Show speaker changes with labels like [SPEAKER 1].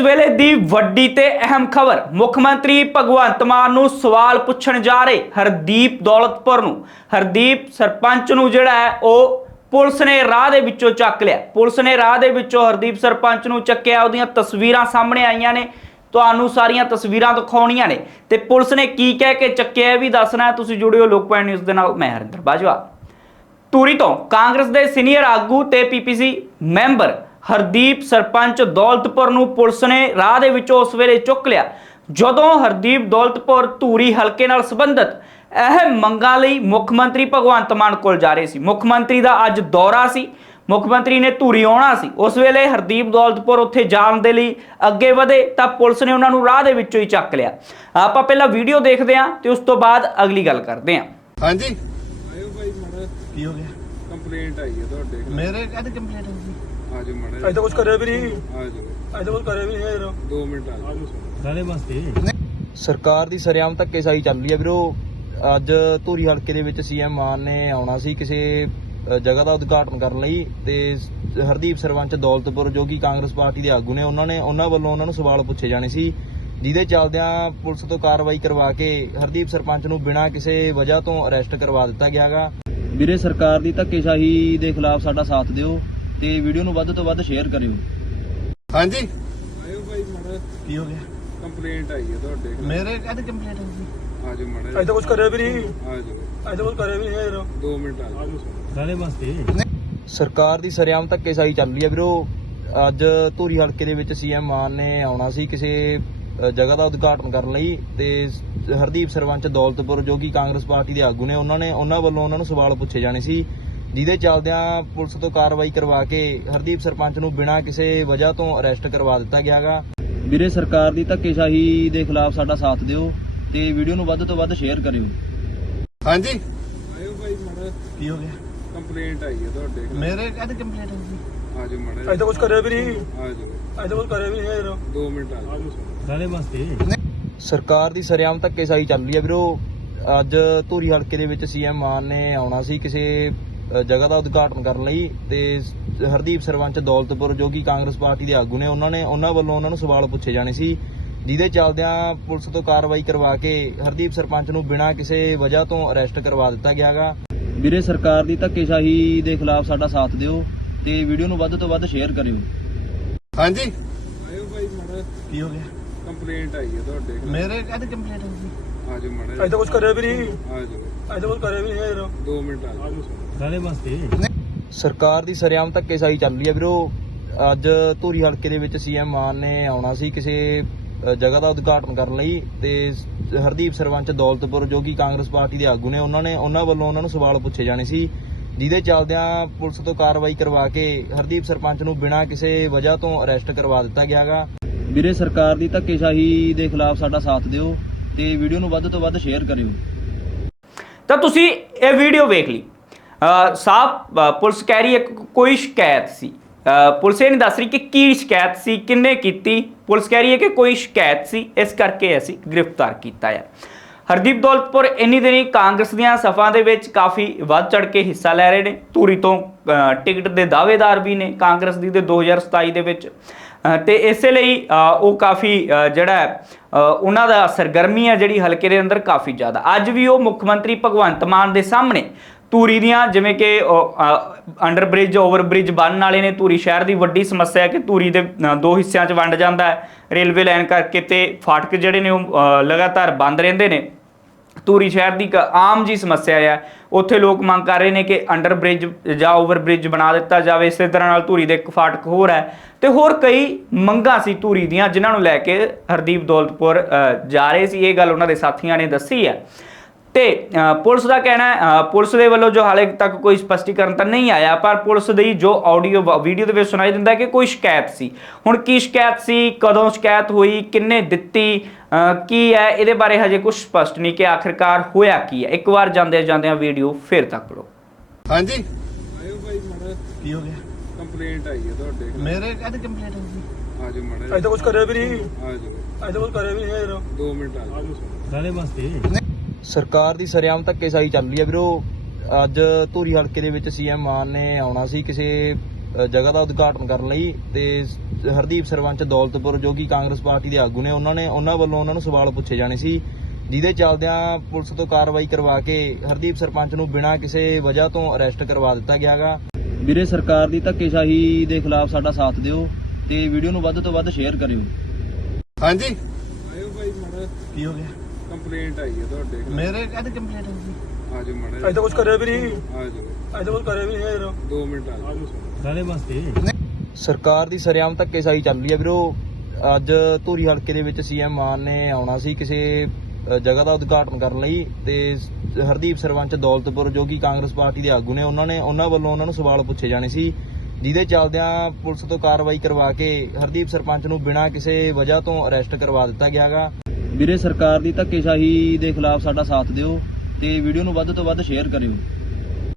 [SPEAKER 1] ਇਸ ਵੇਲੇ ਦੀ ਵੱਡੀ ਤੇ ਅਹਿਮ ਖਬਰ, ਮੁੱਖ ਮੰਤਰੀ ਭਗਵੰਤ ਮਾਨ ਨੂੰ ਸਵਾਲ ਪੁੱਛਣ ਜਾ ਰਹੇ ਹਰਦੀਪ ਦੌਲਤਪੁਰ ਨੂੰ। ਹਰਦੀਪ, ਸਰਪੰਚ ਨੂੰ ਜਿਹੜਾ ਹੈ, ਉਹ ਪੁਲਿਸ ਨੇ ਰਾਹ ਦੇ ਵਿੱਚੋਂ ਚੱਕ ਲਿਆ। ਪੁਲਿਸ ਨੇ ਰਾਹ ਦੇ ਵਿੱਚੋਂ ਹਰਦੀਪ, ਸਰਪੰਚ ਨੂੰ ਚੱਕਿਆ। ਉਹਦੀਆਂ ਤਸਵੀਰਾਂ ਸਾਹਮਣੇ ਆਈਆਂ ਨੇ। ਤੁਹਾਨੂੰ ਸਾਰੀਆਂ ਤਸਵੀਰਾਂ ਦਿਖਾਉਣੀਆਂ ਨੇ। ਤੇ ਪੁਲਿਸ ਨੇ ਕੀ ਕਹਿ ਕੇ ਚੱਕਿਆ ਇਹ ਵੀ ਦੱਸਣਾ ਤੁਸੀਂ ਜੁੜਿਓ ਲੋਕਪਾਲ ਨਿਊਜ਼ ਦੇ ਨਾਲ। ਮੈਂ ਹਰਿੰਦਰ ਬਾਜਵਾ। ਧੂਰੀ ਤੋਂ ਕਾਂਗਰਸ ਦੇ ਸੀਨੀਅਰ ਆਗੂ ਤੇ ਪੀਪੀਸੀ ਮੈਂਬਰ ਹਰਦੀਪ ਸਰਪੰਚ ਦੌਲਤਪੁਰ ਨੂੰ ਪੁਲਿਸ ਨੇ ਰਾਹ ਦੇ ਵਿੱਚੋਂ ਉਸ ਵੇਲੇ ਚੁੱਕ ਲਿਆ। ਜਦੋਂ ਹਰਦੀਪ ਦੌਲਤਪੁਰ ਧੂਰੀ ਹਲਕੇ ਨਾਲ ਸੰਬੰਧਿਤ ਇਹ ਮੰਗਾਂ ਲਈ ਮੁੱਖ ਮੰਤਰੀ ਭਗਵੰਤ ਮਾਨ ਕੋਲ ਜਾ ਰਹੇ ਸੀ। ਮੁੱਖ ਮੰਤਰੀ ਦਾ ਅੱਜ ਦੌਰਾ ਸੀ। ਮੁੱਖ ਮੰਤਰੀ ਨੇ ਧੂਰੀ ਆਉਣਾ ਸੀ। ਉਸ ਵੇਲੇ ਹਰਦੀਪ ਦੌਲਤਪੁਰ ਉੱਥੇ ਜਾਣ ਦੇ ਲਈ ਅੱਗੇ ਵਧੇ ਤਾਂ ਪੁਲਿਸ ਨੇ ਉਹਨਾਂ ਨੂੰ ਰਾਹ ਦੇ ਵਿੱਚੋਂ ਹੀ ਚੱਕ ਲਿਆ। ਆਪਾਂ ਪਹਿਲਾਂ ਵੀਡੀਓ ਦੇਖਦੇ ਹਾਂ ਤੇ ਉਸ ਤੋਂ ਬਾਅਦ ਅਗਲੀ ਗੱਲ ਕਰਦੇ ਹਾਂ।
[SPEAKER 2] ਹਾਂਜੀ।
[SPEAKER 3] ਆਇਓ ਭਾਈ ਮਾੜਾ
[SPEAKER 2] ਕੀ ਹੋ ਗਿਆ?
[SPEAKER 3] ਕੰਪਲੇਂਟ ਆਈ ਹੈ ਤੁਹਾਡੇ।
[SPEAKER 2] ਮੇਰੇ ਕਾਹਦੀ ਕੰਪਲੀਟ ਹੈ ਜੀ
[SPEAKER 3] ਆ ਜਾਓ ਮਾੜਾ
[SPEAKER 4] ਅੱਜ ਤਾਂ ਕੁਝ ਕਰਿਆ ਵੀ ਨਹੀਂ?
[SPEAKER 3] ਆ ਜਾਓ
[SPEAKER 4] ਅੱਜ ਤਾਂ ਕੁਝ ਕਰਿਆ ਵੀ ਨਹੀਂ ਹੈ ਯਾਰ।
[SPEAKER 3] 2 ਮਿੰਟ ਆ ਜਾਓ।
[SPEAKER 4] ਸਾਰੇ ਮਸਤੀ
[SPEAKER 5] ਸਰਕਾਰ ਦੀ ਸਰਿਆਮ ਧੱਕੇਸ਼ਾਹੀ ਚੱਲ ਰਹੀ ਹੈ ਵੀਰੋ। ਅੱਜ ਧੂਰੀ ਹਲਕੇ ਦੇ ਵਿੱਚ ਸੀਐਮ ਮਾਨ ਨੇ ਆਉਣਾ ਸੀ ਕਿਸੇ ਜਗ੍ਹਾ ਦਾ ਉਦਘਾਟਨ ਕਰਨ ਲਈ ਤੇ ਹਰਦੀਪ ਸਰਪੰਚ ਦੌਲਤਪੁਰ ਜੋ ਕਿ ਕਾਂਗਰਸ ਪਾਰਟੀ ਦੇ ਆਗੂ ਨੇ ਉਹਨਾਂ ਨੇ ਉਹਨਾਂ ਵੱਲੋਂ ਉਹਨਾਂ ਨੂੰ ਸਵਾਲ ਪੁੱਛੇ ਜਾਣੇ ਸੀ ਜਿਹਦੇ ਚੱਲਦਿਆਂ ਪੁਲਿਸ ਤੋਂ ਕਾਰਵਾਈ ਕਰਵਾ ਕੇ ਹਰਦੀਪ ਸਰਪੰਚ ਨੂੰ ਬਿਨਾਂ ਕਿਸੇ ਵਜ੍ਹਾ ਤੋਂ ਅਰੈਸਟ ਕਰਵਾ ਦਿੱਤਾ ਗਿਆਗਾ। ਵੀਰੇ ਸਰਕਾਰ ਦੀ ਧੱਕੇਸ਼ਾਹੀ ਦੇ ਖਿਲਾਫ ਸਾਡਾ ਸਾਥ ਦਿਓ। ਤੇ ਵੀਡੀਓ ਨੂੰ ਵੱਧ ਤੋਂ ਵੱਧ ਸ਼ੇਅਰ ਕਰਿਓ।
[SPEAKER 2] ਹਾਂਜੀ?
[SPEAKER 3] ਆਇਓ ਭਾਈ ਮਾੜਾ
[SPEAKER 2] ਕੀ ਹੋ ਗਿਆ?
[SPEAKER 3] ਕੰਪਲੇਂਟ ਆਈ ਹੈ ਤੁਹਾਡੇ।
[SPEAKER 2] ਮੇਰੇ ਕਾਹਦੀ ਕੰਪਲੀਟ ਹੈ ਜੀ
[SPEAKER 3] ਆ ਜਾਓ ਮਾੜਾ
[SPEAKER 4] ਅੱਜ ਤਾਂ ਕੁਝ ਕਰਿਆ ਵੀ ਨਹੀਂ।
[SPEAKER 3] ਆ ਜਾਓ
[SPEAKER 4] ਅੱਜ ਤਾਂ ਕੁਝ ਕਰਿਆ ਵੀ ਨਹੀਂ ਹੈ ਯਾਰ
[SPEAKER 3] 2 ਮਿੰਟ ਆ ਜਾਓ
[SPEAKER 4] ਸਾਰੇ। ਮਸਤੀ
[SPEAKER 5] ਸਰਕਾਰ ਦੀ ਸਰਿਆਮ ਧੱਕੇਸ਼ਾਹੀ ਚੱਲ ਰਹੀ ਹੈ ਵੀਰੋ। ਅੱਜ ਧੂਰੀ ਹਲਕੇ ਦੇ ਵਿੱਚ ਸੀਐਮ ਮਾਨ ਨੇ ਆਉਣਾ ਸੀ ਕਿਸੇ ਜਗ੍ਹਾ ਦਾ ਉਦਘਾਟਨ ਕਰਨ ਲਈ ਤੇ ਸ- ਹਰਦੀਪ ਸਰਪੰਚ ਦੌਲਤਪੁਰ ਜੋ ਕਿ ਕਾਂਗਰਸ ਪਾਰਟੀ ਦੇ ਆਗੂ ਨੇ ਉਹਨਾਂ ਨੇ ਉਹਨਾਂ ਵੱਲੋਂ ਉਹਨਾਂ ਨੂੰ ਸਵਾਲ ਪੁੱਛੇ ਜਾਣੇ ਸੀ। ਜਿਹਦੇ ਚੱਲਦਿਆਂ ਪੁਲਿਸ ਤੋਂ ਕਾਰਵਾਈ ਕਰਵਾ ਕੇ ਹਰਦੀਪ ਸਰਪੰਚ ਨੂੰ ਬਿਨਾਂ ਕਿਸੇ ਵਜ੍ਹਾ ਤੋਂ ਅਰੈਸਟ ਕਰਵਾ ਦਿੱਤਾ ਗਿਆਗਾ। ਵੀਰੇ ਸਰਕਾਰ ਦੀ ਧੱਕੇਸ਼ਾਹੀ ਦੇ ਖਿਲਾਫ ਸਾਡਾ ਸਾਥ ਦਿਓ ਤੇ ਵੀਡੀਓ ਨੂੰ ਵੱਧ ਤੋਂ ਵੱਧ ਸ਼ੇਅਰ ਕਰਿਓ।
[SPEAKER 2] ਹਾਂਜੀ?
[SPEAKER 3] ਆਇਓ ਭਾਈ ਮਾੜਾ
[SPEAKER 2] ਕੀ ਹੋ ਗਿਆ?
[SPEAKER 3] ਕੰਪਲੇਂਟ ਆਈ ਹੈ ਤੁਹਾਡੇ।
[SPEAKER 2] ਮੇਰੇ ਕਾਹਦੀ ਕੰਪਲੀਟ ਹੈ ਜੀ
[SPEAKER 3] ਆ ਜਾਓ ਮਾੜਾ
[SPEAKER 4] ਅੱਜ ਤਾਂ ਕੁਝ ਕਰਿਆ ਵੀ ਨਹੀਂ
[SPEAKER 3] ਆ ਜਾਓ
[SPEAKER 4] ਅੱਜ ਤਾਂ ਕੁਝ ਕਰਿਆ ਵੀ ਨਹੀਂ ਯਾਰ
[SPEAKER 3] 2 ਮਿੰਟ ਆ ਜਾਓ
[SPEAKER 4] ਸਾਰੇ। ਮਸਤੀ
[SPEAKER 5] ਸਰਕਾਰ ਦੀ ਸਰਿਆਮ ਧੱਕੇਸ਼ਾਹੀ ਚੱਲ ਰਹੀ ਹੈ ਵੀਰੋ। ਅੱਜ ਧੂਰੀ ਹਲਕੇ ਦੇ ਵਿੱਚ ਸੀਐਮ ਮਾਨ ਨੇ ਆਉਣਾ ਸੀ। ਕਿਸੇ ਜਗ੍ਹਾ ਦਾ ਉਦਘਾਟਨ ਕਰਨ ਲਈ ਤੇ ਹਰਦੀਪ ਸਰਪੰਚ ਦੌਲਤਪੁਰ ਜੋ ਕਿ ਕਾਂਗਰਸ ਪਾਰਟੀ ਦੇ ਆਗੂ ਨੇ ਉਹਨਾਂ ਨੇ ਉਹਨਾਂ ਵੱਲੋਂ ਉਹਨਾਂ ਨੂੰ ਸਵਾਲ ਪੁੱਛੇ ਜਾਣੇ ਸੀ ਜਿਹਦੇ ਚੱਲਦਿਆਂ ਪੁਲਿਸ ਤੋਂ ਕਾਰਵਾਈ ਕਰਵਾ ਕੇ ਹਰਦੀਪ ਸਰਪੰਚ ਨੂੰ ਬਿਨਾਂ ਕਿਸੇ ਵਜ੍ਹਾ ਤੋਂ ਅਰੈਸਟ ਕਰਵਾ ਦਿੱਤਾ ਗਿਆਗਾ ਵੀਰੇ ਸਰਕਾਰ ਦੀ ਧੱਕੇਸ਼ਾਹੀ ਦੇ ਖਿਲਾਫ ਸਾਡਾ ਸਾਥ ਦਿਓ ਤੇ ਵੀਡੀਓ ਨੂੰ ਵੱਧ ਤੋਂ ਵੱਧ ਸ਼ੇਅਰ ਕਰਿਓ।
[SPEAKER 2] ਹਾਂਜੀ?
[SPEAKER 3] ਆਇਓ ਭਾਈ ਮਾੜਾ
[SPEAKER 2] ਕੀ ਹੋ ਗਿਆ?
[SPEAKER 3] ਕੰਪਲੇਂਟ ਆਈ ਹੈ ਤੁਹਾਡੇ।
[SPEAKER 2] ਮੇਰੇ ਕਾਹਦੀ ਕੰਪਲੀਟ ਹੈ ਜੀ
[SPEAKER 3] ਆ ਜਾਓ ਮਾੜਾ
[SPEAKER 4] ਅੱਜ ਤਾਂ ਕੁਝ ਕਰਿਆ ਵੀ ਨਹੀਂ।
[SPEAKER 3] ਆ ਜਾਓ
[SPEAKER 4] ਅੱਜ ਤਾਂ ਕੁਝ ਕਰਿਆ ਵੀ ਨਹੀਂ ਹੈ ਯਾਰ
[SPEAKER 3] 2 ਮਿੰਟ ਆ ਜਾਓ
[SPEAKER 4] ਸਾਰੇ ਮਸਤੀ
[SPEAKER 5] ਸਰਕਾਰ ਦੀ ਸਰਿਆਮ ਧੱਕੇਸ਼ਾਹੀ ਚੱਲ ਰਹੀ ਹੈ ਵੀਰੋ। ਅੱਜ ਧੂਰੀ ਹਲਕੇ ਦੇ ਵਿੱਚ ਸੀਐਮ ਮਾਨ ਨੇ ਆਉਣਾ ਸੀ ਕਿਸੇ ਜਗ੍ਹਾ ਦਾ ਉਦਘਾਟਨ ਕਰਨ ਲਈ ਤੇ ਹਰਦੀਪ ਸਰਪੰਚ ਦੌਲਤਪੁਰ ਜੋ ਕਿ ਕਾਂਗਰਸ ਪਾਰਟੀ ਦੇ ਆਗੂ ਨੇ ਉਹਨਾਂ ਨੇ ਉਹਨਾਂ ਵੱਲੋਂ ਉਹਨਾਂ ਨੂੰ ਸਵਾਲ ਪੁੱਛੇ ਜਾਣੇ ਸੀ ਜਿਹਦੇ ਚੱਲਦਿਆਂ ਪੁਲਿਸ ਤੋਂ ਕਾਰਵਾਈ ਕਰਵਾ ਕੇ ਹਰਦੀਪ ਸਰਪੰਚ ਨੂੰ ਬਿਨਾਂ ਕਿਸੇ ਵਜ੍ਹਾ ਤੋਂ ਅਰੈਸਟ ਕਰਵਾ ਦਿੱਤਾ ਗਿਆਗਾ। ਵੀਰੇ ਸਰਕਾਰ ਦੀ ਧੱਕੇਸ਼ਾਹੀ ਦੇ ਖਿਲਾਫ ਸਾਡਾ ਸਾਥ ਦਿਓ। ਤੇ ਵੀਡੀਓ ਨੂੰ ਵੱਧ ਤੋਂ ਵੱਧ ਸ਼ੇਅਰ ਕਰਿਓ।
[SPEAKER 1] ਤਾਂ ਤੁਸੀਂ ਇਹ ਵੀਡੀਓ ਵੇਖ ਲਈ। ਅ, ਸਾਫ਼ ਪੁਲਿਸ ਕਹਿ ਰਹੀ ਹੈ ਕੋਈ ਸ਼ਿਕਾਇਤ ਸੀ। ਅ, ਪੁਲਿਸ ਇਹ ਨਹੀਂ ਦੱਸ ਰਹੀ ਕਿ ਕੀ ਸ਼ਿਕਾਇਤ ਸੀ ਕਿੰਨੇ ਕੀਤੀ। ਪੁਲਿਸ ਕਹਿ ਰਹੀ ਹੈ ਕਿ ਕੋਈ ਸ਼ਿਕਾਇਤ ਸੀ ਇਸ ਕਰਕੇ ਅਸੀਂ ਗ੍ਰਿਫਤਾਰ ਕੀਤਾ ਹੈ ਹਰਦੀਪ ਦੌਲਤਪੁਰ ਇੰਨੀ ਦਿਨੀ ਕਾਂਗਰਸ ਦੀਆਂ ਸਫਾਂ ਦੇ ਵਿੱਚ ਕਾਫੀ ਵੱਧ ਚੜ ਕੇ ਹਿੱਸਾ ਲੈ ਰਹੇ ਨੇ। ਧੂਰੀ ਤੋਂ ਟਿਕਟ ਦੇ ਦਾਅਵੇਦਾਰ ਵੀ ਨੇ ਕਾਂਗਰਸ ਦੀ ਦੇ 2027 ਦੇ ਵਿੱਚ। ਅ, ਤੇ ਇਸੇ ਲਈ ਉਹ ਕਾਫੀ ਜਿਹੜਾ ਉਹਨਾਂ ਦਾ ਸਰਗਰਮੀ ਹੈ ਜਿਹੜੀ ਹਲਕੇ ਦੇ ਅੰਦਰ ਕਾਫੀ ਜ਼ਿਆਦਾ। ਅੱਜ ਵੀ ਉਹ ਮੁੱਖ ਮੰਤਰੀ ਭਗਵੰਤ ਮਾਨ ਦੇ ਸਾਹਮਣੇ ਧੂਰੀ ਦੀਆਂ ਜਿਵੇਂ ਕਿ ਅੰਡਰ ਬ੍ਰਿਜ ਓਵਰ ਬ੍ਰਿਜ ਬਣਨ ਵਾਲੇ ਨੇ। ਧੂਰੀ ਸ਼ਹਿਰ ਦੀ ਵੱਡੀ ਸਮੱਸਿਆ ਹੈ ਕਿ ਧੂਰੀ ਦੇ ਦੋ ਹਿੱਸਿਆਂ 'ਚ ਵੰਡ ਜਾਂਦਾ ਹੈ। ਰੇਲਵੇ ਲਾਈਨ ਕਰਕੇ ਤੇ ਫਾਟਕ ਜਿਹੜੇ ਨੇ ਉਹ ਲਗਾਤਾਰ ਬੰਦ ਰਹਿੰਦੇ ਨੇ। ਧੂਰੀ ਸ਼ਹਿਰ ਦੀ ਇੱਕ ਆਮ ਜੀ ਸਮੱਸਿਆ ਹੈ ਉੱਥੇ ਲੋਕ ਮੰਗ ਕਰ ਰਹੇ ਨੇ ਕਿ ਅੰਡਰ ਬ੍ਰਿਜ ਜਾਂ ਓਵਰ ਬ੍ਰਿਜ ਬਣਾ ਦਿੱਤਾ ਜਾਵੇ। ਇਸੇ ਤਰ੍ਹਾਂ ਨਾਲ ਧੂਰੀ ਦੇ ਇੱਕ ਫਾਟਕ ਹੋਰ ਹੈ। ਤੇ ਹੋਰ ਕਈ ਮੰਗਾਂ ਸੀ ਧੂਰੀ ਦੀਆਂ ਜਿਨ੍ਹਾਂ ਨੂੰ ਲੈ ਕੇ ਹਰਦੀਪ ਦੌਲਤਪੁਰ ਅ, ਜਾ ਰਹੇ ਸੀ। ਇਹ ਗੱਲ ਉਹਨਾਂ ਦੇ ਸਾਥੀਆਂ ਨੇ ਦੱਸੀ ਹੈ। ਤੇ ਪੁਲਿਸ ਦਾ ਕਹਿਣਾ ਹੈ ਪੁਲਿਸ ਦੇ ਵੱਲੋਂ ਜੋ ਹਾਲੇ ਤੱਕ ਕੋਈ ਸਪਸ਼ਟੀਕਰਨ ਤਾਂ ਨਹੀਂ ਆਇਆ ਪਰ ਪੁਲਿਸ ਦੀ ਜੋ ਆਡੀਓ ਵੀਡੀਓ ਦੇ ਵਿੱਚ ਸੁਣਾਈ ਦਿੰਦਾ ਕਿ ਕੋਈ ਸ਼ਿਕਾਇਤ ਸੀ। ਹੁਣ ਕੀ ਸ਼ਿਕਾਇਤ ਸੀ ਕਦੋਂ ਸ਼ਿਕਾਇਤ ਹੋਈ ਕਿੰਨੇ ਦਿੱਤੀ ਕੀ ਹੈ ਇਹਦੇ ਬਾਰੇ ਹਜੇ ਕੁਝ ਸਪਸ਼ਟ ਨਹੀਂ ਕਿ ਆਖਿਰਕਾਰ ਹੋਇਆ ਕੀ ਹੈ। ਇੱਕ ਵਾਰ ਜਾਂਦੇ ਜਾਂਦਿਆਂ ਵੀਡੀਓ ਫੇਰ ਤੱਕ ਪੜੋ
[SPEAKER 2] ਹਾਂਜੀ?
[SPEAKER 3] ਆਇਓ ਭਾਈ ਮਾੜਾ
[SPEAKER 2] ਕੀ ਹੋ ਗਿਆ?
[SPEAKER 3] ਕੰਪਲੇਂਟ ਆਈ ਹੈ ਤੁਹਾਡੇ।
[SPEAKER 2] ਮੇਰੇ ਕਾਹਦੀ ਕੰਪਲੀਟ ਹੈ ਜੀ
[SPEAKER 3] ਆ ਜਾਓ ਮਾੜਾ
[SPEAKER 4] ਅੱਜ ਤਾਂ ਕੁਝ ਕਰਿਆ ਵੀ ਨਹੀਂ।
[SPEAKER 3] ਆ ਜਾਓ।
[SPEAKER 4] ਅੱਜ ਤਾਂ ਕੁਝ ਕਰਿਆ ਵੀ ਨਹੀਂ ਹੈ ਯਾਰ
[SPEAKER 3] 2 ਮਿੰਟ ਆ ਜਾਓ।
[SPEAKER 4] ਸਾਰੇ ਮਸਤੀ
[SPEAKER 5] ਸਰਕਾਰ ਦੀ ਸਰਿਆਮ ਧੱਕੇਸ਼ਾਹੀ ਚੱਲ ਰਹੀ ਹੈ ਵੀਰੋ। ਅੱਜ ਧੂਰੀ ਹਲਕੇ ਦੇ ਵਿੱਚ ਸੀਐਮ ਮਾਨ ਨੇ ਆਉਣਾ ਸੀ ਕਿਸੇ ਜਗ੍ਹਾ ਦਾ ਉਦਘਾਟਨ ਕਰਨ ਲਈ ਤੇ ਹਰਦੀਪ ਸਰਪੰਚ ਦੌਲਤਪੁਰ ਜੋ ਕਿ ਕਾਂਗਰਸ ਪਾਰਟੀ ਦੇ ਆਗੂ ਨੇ ਉਹਨਾਂ ਨੇ ਉਹਨਾਂ ਵੱਲੋਂ ਉਹਨਾਂ ਨੂੰ ਸਵਾਲ ਪੁੱਛੇ ਜਾਣੇ ਸੀ ਜਿਹਦੇ ਚੱਲਦਿਆਂ ਪੁਲਿਸ ਤੋਂ ਕਾਰਵਾਈ ਕਰਵਾ ਕੇ ਹਰਦੀਪ ਸਰਪੰਚ ਨੂੰ ਬਿਨਾਂ ਕਿਸੇ ਵਜ੍ਹਾ ਤੋਂ ਅਰੈਸਟ ਕਰਵਾ ਦਿੱਤਾ ਗਿਆਗਾ ਵੀਰੇ ਸਰਕਾਰ ਦੀ ਧੱਕੇਸ਼ਾਹੀ ਦੇ ਖਿਲਾਫ ਸਾਡਾ ਸਾਥ ਦਿਓ ਤੇ ਵੀਡੀਓ ਨੂੰ ਵੱਧ ਤੋਂ ਵੱਧ ਸ਼ੇਅਰ ਕਰਿਓ।
[SPEAKER 2] ਹਾਂਜੀ।
[SPEAKER 3] ਆਇਓ ਭਾਈ ਮਾੜਾ।
[SPEAKER 4] ਕੀ ਹੋ ਗਿਆ?
[SPEAKER 3] ਕੰਪਲੇਂਟ ਆਈ ਹੈ ਤੁਹਾਡੇ ਖਿਲਾਫ਼।
[SPEAKER 2] ਮੇਰੇ ਕਾਹਦੀ ਕੰਪਲੀਟ ਹੋ ਗਈ
[SPEAKER 3] ਆ ਜਾਓ ਮਾੜਾ
[SPEAKER 4] ਅੱਜ ਤਾਂ ਕੁਝ ਕਰਿਆ ਵੀ ਨਹੀਂ।
[SPEAKER 3] ਆ ਜਾਓ।
[SPEAKER 4] ਅੱਜ ਤਾਂ ਕੁਝ ਕਰਿਆ ਵੀ ਨਹੀਂ ਯਾਰ
[SPEAKER 3] 2 ਮਿੰਟ ਆ ਜਾਓ।
[SPEAKER 4] ਸਾਰੇ ਵਾਸਤੇ
[SPEAKER 5] ਸਰਕਾਰ ਦੀ ਸਰਿਆਮ ਧੱਕੇਸ਼ਾਹੀ ਚੱਲ ਰਹੀ ਹੈ ਵੀਰੋ। ਅੱਜ ਧੂਰੀ ਹਲਕੇ ਦੇ ਵਿੱਚ ਸੀਐਮ ਮਾਨ ਨੇ ਆਉਣਾ ਸੀ ਕਿਸੇ ਅ, ਜਗ੍ਹਾ ਦਾ ਉਦਘਾਟਨ ਕਰਨ ਲਈ ਤੇ ਸ- ਹਰਦੀਪ ਸਰਪੰਚ ਦੌਲਤਪੁਰ ਜੋ ਕਿ ਕਾਂਗਰਸ ਪਾਰਟੀ ਦੇ ਆਗੂ ਨੇ ਉਹਨਾਂ ਨੇ ਉਹਨਾਂ ਵੱਲੋਂ ਉਹਨਾਂ ਨੂੰ ਸਵਾਲ ਪੁੱਛੇ ਜਾਣੇ ਸੀ ਜਿਹਦੇ ਚੱਲਦਿਆਂ ਪੁਲਿਸ ਤੋਂ ਕਾਰਵਾਈ ਕਰਵਾ ਕੇ ਹਰਦੀਪ ਸਰਪੰਚ ਨੂੰ ਬਿਨਾਂ ਕਿਸੇ ਵਜ੍ਹਾ ਤੋਂ ਅਰੈਸਟ ਕਰਵਾ ਦਿੱਤਾ ਗਿਆਗਾ। ਵੀਰੇ ਸਰਕਾਰ ਦੀ ਧੱਕੇਸ਼ਾਹੀ ਦੇ ਖਿਲਾਫ ਸਾਡਾ ਸਾਥ ਦਿਓ ਤੇ ਵੀਡੀਓ ਨੂੰ ਵੱਧ ਤੋਂ ਵੱਧ ਸ਼ੇਅਰ ਕਰਿਓ।